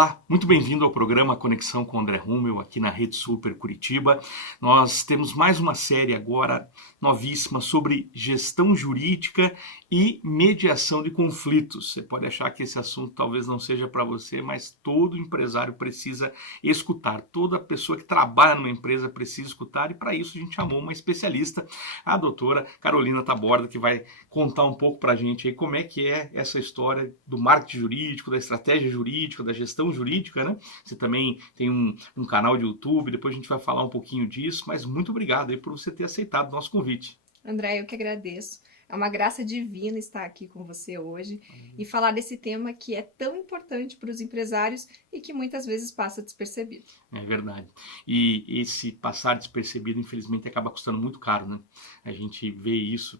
Olá, muito bem-vindo ao programa Conexão com André Rummel, aqui na Rede Super Curitiba. Nós temos mais uma série agora novíssima sobre gestão jurídica e mediação de conflitos. Você pode achar que esse assunto talvez não seja para você, mas todo empresário precisa escutar, toda pessoa que trabalha numa empresa precisa escutar, e para isso a gente chamou uma especialista, a doutora Carolina Taborda, que vai contar um pouco para a gente aí como é que é essa história do marketing jurídico, da estratégia jurídica, da gestão jurídica, né? Você também tem um canal de YouTube, depois a gente vai falar um pouquinho disso, mas muito obrigado aí por você ter aceitado o nosso convite. André, eu que agradeço. É uma graça divina estar aqui com você hoje e falar desse tema que é tão importante para os empresários e que muitas vezes passa despercebido. É verdade. E esse passar despercebido, infelizmente, acaba custando muito caro, né? A gente vê isso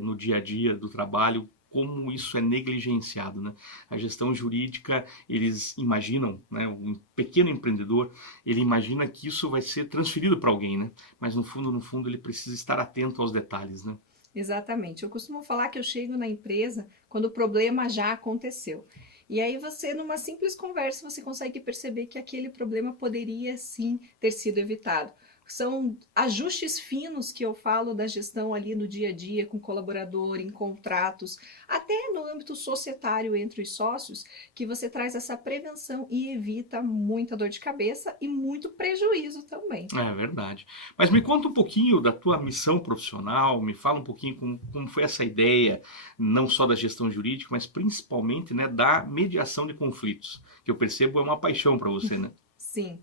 no dia a dia do trabalho, como isso é negligenciado, né? A gestão jurídica, eles imaginam, né? Um pequeno empreendedor, ele imagina que isso vai ser transferido para alguém, né? Mas no fundo, ele precisa estar atento aos detalhes, né? Exatamente. Eu costumo falar que eu chego na empresa quando o problema já aconteceu. E aí você, numa simples conversa, você consegue perceber que aquele problema poderia sim ter sido evitado. São ajustes finos que eu falo da gestão ali no dia a dia, com o colaborador, em contratos, até no âmbito societário entre os sócios, que você traz essa prevenção e evita muita dor de cabeça e muito prejuízo também. É verdade. Mas me conta um pouquinho da tua missão profissional, me fala um pouquinho como foi essa ideia, não só da gestão jurídica, mas principalmente, né, da mediação de conflitos, que eu percebo é uma paixão para você, né? Sim.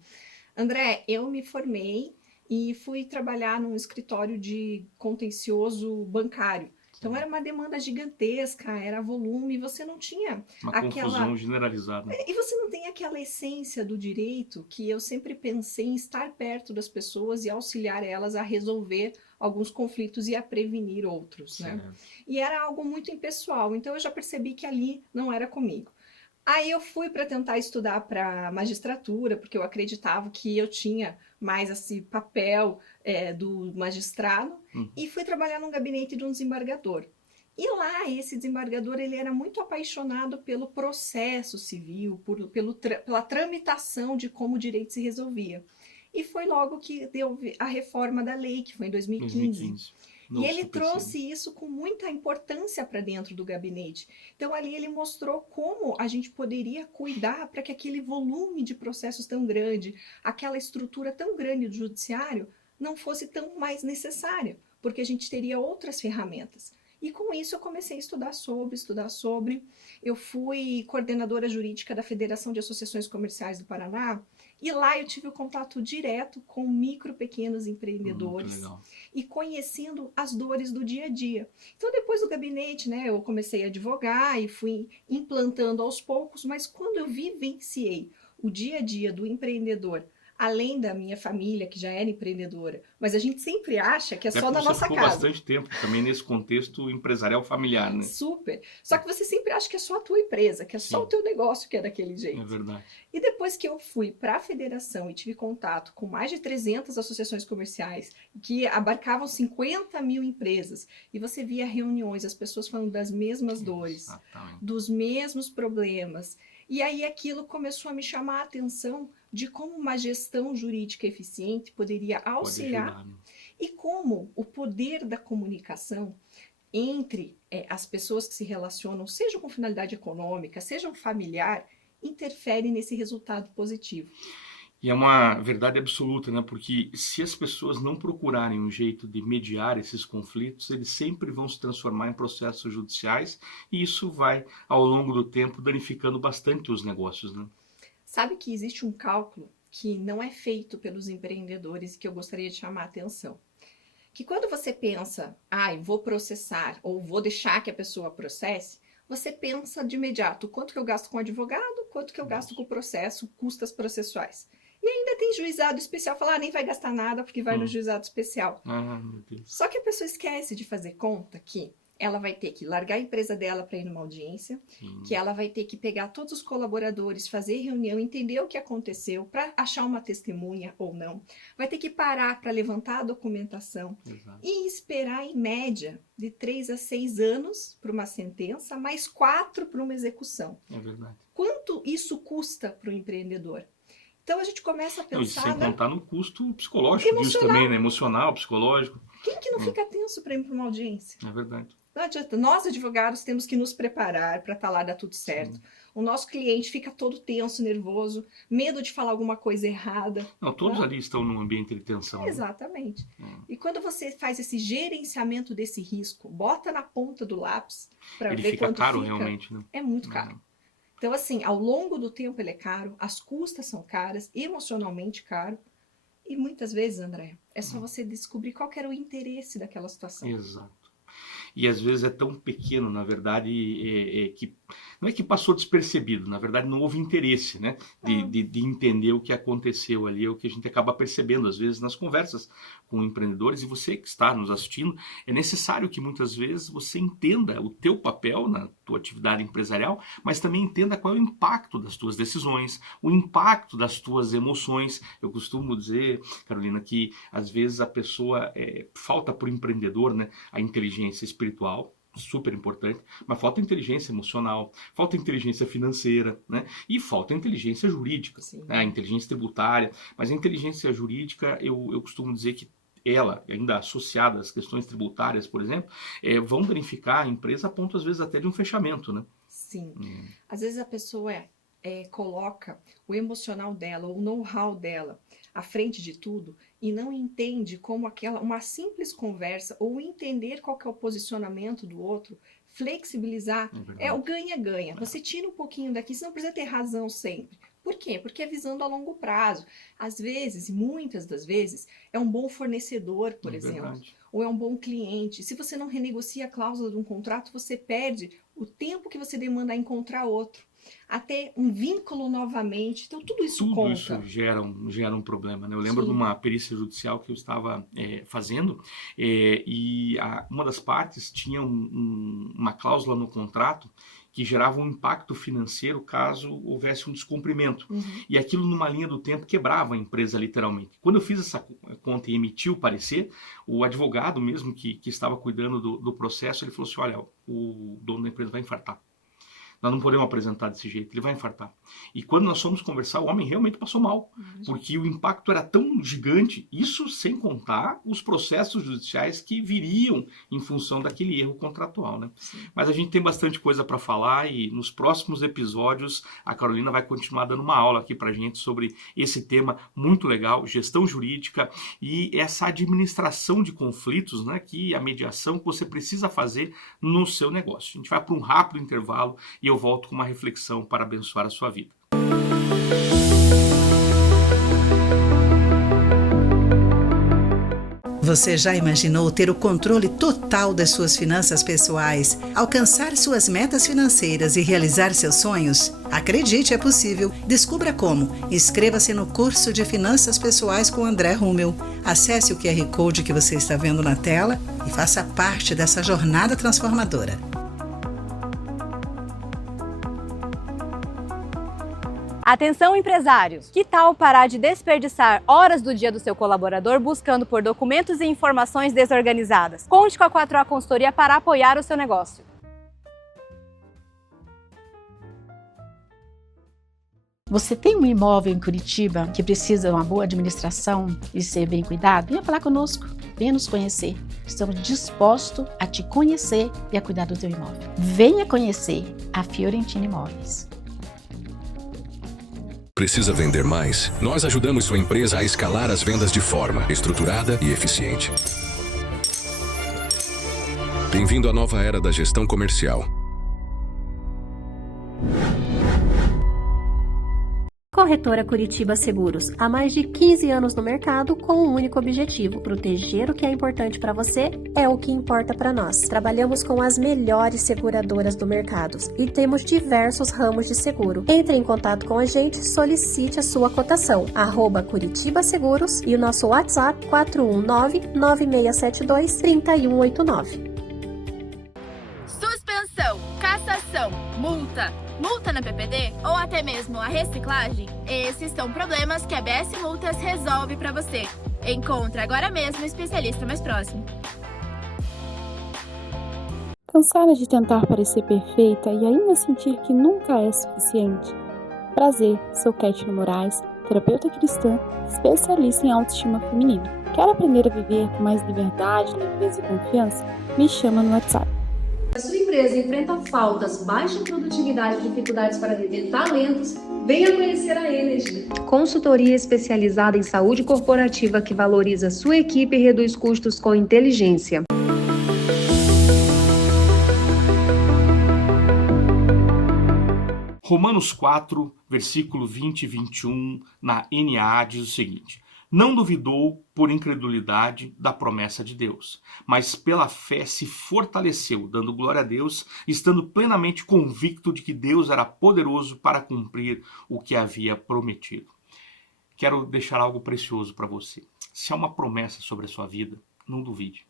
André, eu me formei e fui trabalhar num escritório de contencioso bancário. Então era uma demanda gigantesca, era volume, você não tinha Uma aquela. confusão generalizada. E você não tem aquela essência do direito que eu sempre pensei em estar perto das pessoas e auxiliar elas a resolver alguns conflitos e a prevenir outros, né? Certo. E era algo muito impessoal, então eu já percebi que ali não era comigo. Aí eu fui para tentar estudar para magistratura, porque eu acreditava que eu tinha mais esse papel do magistrado, Uhum. e fui trabalhar num gabinete de um desembargador. E lá, esse desembargador, ele era muito apaixonado pelo processo civil, pela tramitação de como o direito se resolvia. E foi logo que deu a reforma da lei, que foi em 2015. 2015. E No ele super cedo. trouxe isso com muita importância para dentro do gabinete. Então, ali ele mostrou como a gente poderia cuidar para que aquele volume de processos tão grande, aquela estrutura tão grande do judiciário, não fosse tão mais necessária, porque a gente teria outras ferramentas. E com isso eu comecei a estudar sobre. Eu fui coordenadora jurídica da Federação de Associações Comerciais do Paraná, e lá eu tive o contato direto com micro, pequenos Muito empreendedores legal. e conhecendo as dores do dia a dia. Então, depois do gabinete, né, eu comecei a advogar e fui implantando aos poucos, mas quando eu vivenciei o dia a dia do empreendedor, além da minha família, que já era empreendedora, mas a gente sempre acha que é Até só porque na você nossa ficou casa. bastante tempo também nesse contexto empresarial familiar, né? Super. Só que você sempre acha que é só a tua empresa, que é só o Sim, teu negócio que é daquele é jeito. verdade. E depois que eu fui para a federação e tive contato com mais de 300 associações comerciais, que abarcavam 50 mil empresas, e você via reuniões, as pessoas falando das mesmas dores, Exatamente. dos mesmos problemas, e aí aquilo começou a me chamar a atenção de como uma gestão jurídica eficiente poderia Pode auxiliar ajudar, né? e como o poder da comunicação entre as pessoas que se relacionam, seja com finalidade econômica, seja familiar, interfere nesse resultado positivo. E é uma verdade absoluta, né? Porque se as pessoas não procurarem um jeito de mediar esses conflitos, eles sempre vão se transformar em processos judiciais e isso vai, ao longo do tempo, danificando bastante os negócios, né? Sabe que existe um cálculo que não é feito pelos empreendedores e que eu gostaria de chamar a atenção. Que quando você pensa, vou processar ou vou deixar que a pessoa processe, você pensa de imediato quanto que eu gasto com advogado, quanto que eu gasto Isso. com o processo, custas processuais. E ainda tem juizado especial, falar, nem vai gastar nada porque vai no Hum. juizado especial. Ah, meu Deus. Só que a pessoa esquece de fazer conta que ela vai ter que largar a empresa dela para ir numa audiência, que ela vai ter que pegar todos os colaboradores, fazer reunião, entender o que aconteceu, para achar uma testemunha ou não. Vai ter que parar para levantar a documentação. Exato. E esperar, em média, de 3 a 6 anos para uma sentença, mais 4 para uma execução. É verdade. Quanto isso custa para o empreendedor? Então a gente começa a pensar... Sem contar no custo psicológico disso também, né? Emocional, psicológico. Quem que não fica tenso para ir para uma audiência? É verdade. Não adianta. Nós, advogados, temos que nos preparar para estar lá, dar tudo certo. Sim. O nosso cliente fica todo tenso, nervoso, medo de falar alguma coisa errada. Não, todos ali estão num ambiente de tensão. Exatamente. E quando você faz esse gerenciamento desse risco, bota na ponta do lápis para ver quanto caro, fica, realmente, né? É muito caro. Então, assim, ao longo do tempo ele é caro, as custas são caras, emocionalmente caro. E muitas vezes, André, é só você descobrir qual que era o interesse daquela situação. Exato. E às vezes é tão pequeno, na verdade, que não é que passou despercebido, na verdade não houve interesse, né, de entender o que aconteceu ali, é o que a gente acaba percebendo às vezes nas conversas com empreendedores. E você que está nos assistindo, é necessário que muitas vezes você entenda o teu papel na tua atividade empresarial, mas também entenda qual é o impacto das tuas decisões, o impacto das tuas emoções. Eu costumo dizer, Carolina, que às vezes a pessoa falta para o empreendedor, né, a inteligência espiritual, super importante, mas falta inteligência emocional, falta inteligência financeira, né? E falta inteligência jurídica, né? A inteligência tributária. Mas a inteligência jurídica, eu costumo dizer que ela, ainda associada às questões tributárias, por exemplo, vão danificar a empresa a ponto, às vezes, até de um fechamento, né? Sim. Às vezes a pessoa coloca o emocional dela, o know-how dela à frente de tudo e não entende como uma simples conversa ou entender qual que é o posicionamento do outro, flexibilizar, é o ganha-ganha. Você tira um pouquinho daqui, você não precisa ter razão sempre. Por quê? Porque é visando a longo prazo. Às vezes, muitas das vezes, é um bom fornecedor, por exemplo, verdade. Ou é um bom cliente. Se você não renegocia a cláusula de um contrato, você perde o tempo que você demanda a encontrar outro. Até um vínculo novamente. Então, tudo isso conta. Tudo isso gera um problema, né? Eu lembro de uma perícia judicial que eu estava fazendo e uma das partes tinha uma cláusula no contrato que gerava um impacto financeiro caso houvesse um descumprimento. E aquilo, numa linha do tempo, quebrava a empresa literalmente. Quando eu fiz essa conta e emiti o parecer, o advogado mesmo que estava cuidando do processo, ele falou assim, olha, o dono da empresa vai infartar. Nós não podemos apresentar desse jeito, ele vai infartar. E quando nós fomos conversar, o homem realmente passou mal, porque o impacto era tão gigante, isso sem contar os processos judiciais que viriam em função daquele erro contratual, né? Mas a gente tem bastante coisa para falar e nos próximos episódios a Carolina vai continuar dando uma aula aqui para a gente sobre esse tema muito legal, gestão jurídica e essa administração de conflitos, né, que a mediação que você precisa fazer no seu negócio. A gente vai para um rápido intervalo e eu volto com uma reflexão para abençoar a sua vida. Você já imaginou ter o controle total das suas finanças pessoais, alcançar suas metas financeiras e realizar seus sonhos? Acredite, é possível. Descubra como. Inscreva-se no curso de Finanças Pessoais com André Rummel. Acesse o QR Code que você está vendo na tela e faça parte dessa jornada transformadora. Atenção, empresários! Que tal parar de desperdiçar horas do dia do seu colaborador buscando por documentos e informações desorganizadas? Conte com a 4A Consultoria para apoiar o seu negócio. Você tem um imóvel em Curitiba que precisa de uma boa administração e ser bem cuidado? Venha falar conosco, venha nos conhecer. Estamos dispostos a te conhecer e a cuidar do teu imóvel. Venha conhecer a Fiorentina Imóveis. Precisa vender mais? Nós ajudamos sua empresa a escalar as vendas de forma estruturada e eficiente. Bem-vindo à nova era da gestão comercial. Corretora Curitiba Seguros, há mais de 15 anos no mercado com um único objetivo: proteger o que é importante para você é o que importa para nós. Trabalhamos com as melhores seguradoras do mercado e temos diversos ramos de seguro. Entre em contato com a gente, solicite a sua cotação, @Curitiba Seguros e o nosso WhatsApp 419-9672-3189. multa na PPD ou até mesmo a reciclagem? Esses são problemas que a BS Multas resolve para você. Encontre agora mesmo o especialista mais próximo. Cansada de tentar parecer perfeita e ainda sentir que nunca é suficiente? Prazer, sou Kétia Moraes, terapeuta cristã, especialista em autoestima feminina. Quer aprender a viver com mais liberdade, leveza e confiança? Me chama no WhatsApp. Se a sua empresa enfrenta faltas, baixa produtividade e dificuldades para reter talentos, venha conhecer a Energy. Consultoria especializada em saúde corporativa que valoriza sua equipe e reduz custos com inteligência. Romanos 4, versículo 20 e 21, na NA, diz o seguinte: não duvidou por incredulidade da promessa de Deus, mas pela fé se fortaleceu, dando glória a Deus, estando plenamente convicto de que Deus era poderoso para cumprir o que havia prometido. Quero deixar algo precioso para você. Se há uma promessa sobre a sua vida, não duvide.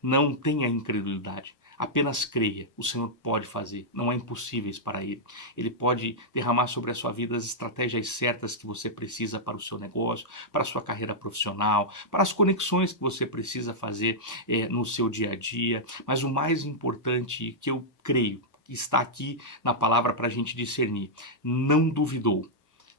Não tenha incredulidade. Apenas creia, o Senhor pode fazer, não há impossíveis para Ele. Ele pode derramar sobre a sua vida as estratégias certas que você precisa para o seu negócio, para a sua carreira profissional, para as conexões que você precisa fazer no seu dia a dia. Mas o mais importante que eu creio, está aqui na palavra para a gente discernir, não duvidou.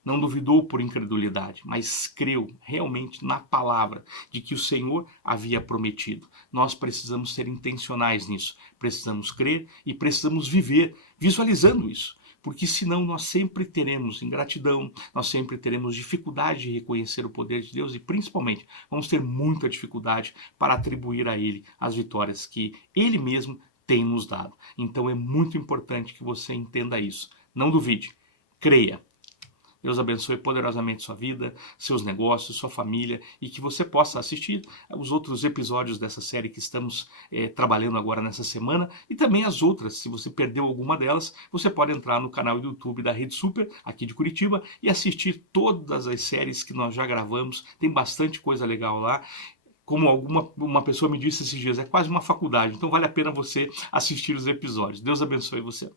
Não duvidou por incredulidade, mas creu realmente na palavra de que o Senhor havia prometido. Nós precisamos ser intencionais nisso. Precisamos crer e precisamos viver visualizando isso. Porque senão nós sempre teremos ingratidão, nós sempre teremos dificuldade de reconhecer o poder de Deus e principalmente vamos ter muita dificuldade para atribuir a Ele as vitórias que Ele mesmo tem nos dado. Então é muito importante que você entenda isso. Não duvide, creia. Deus abençoe poderosamente sua vida, seus negócios, sua família e que você possa assistir os outros episódios dessa série que estamos trabalhando agora nessa semana e também as outras. Se você perdeu alguma delas, você pode entrar no canal do YouTube da Rede Super, aqui de Curitiba, e assistir todas as séries que nós já gravamos. Tem bastante coisa legal lá. Como uma pessoa me disse esses dias, é quase uma faculdade, então vale a pena você assistir os episódios. Deus abençoe você.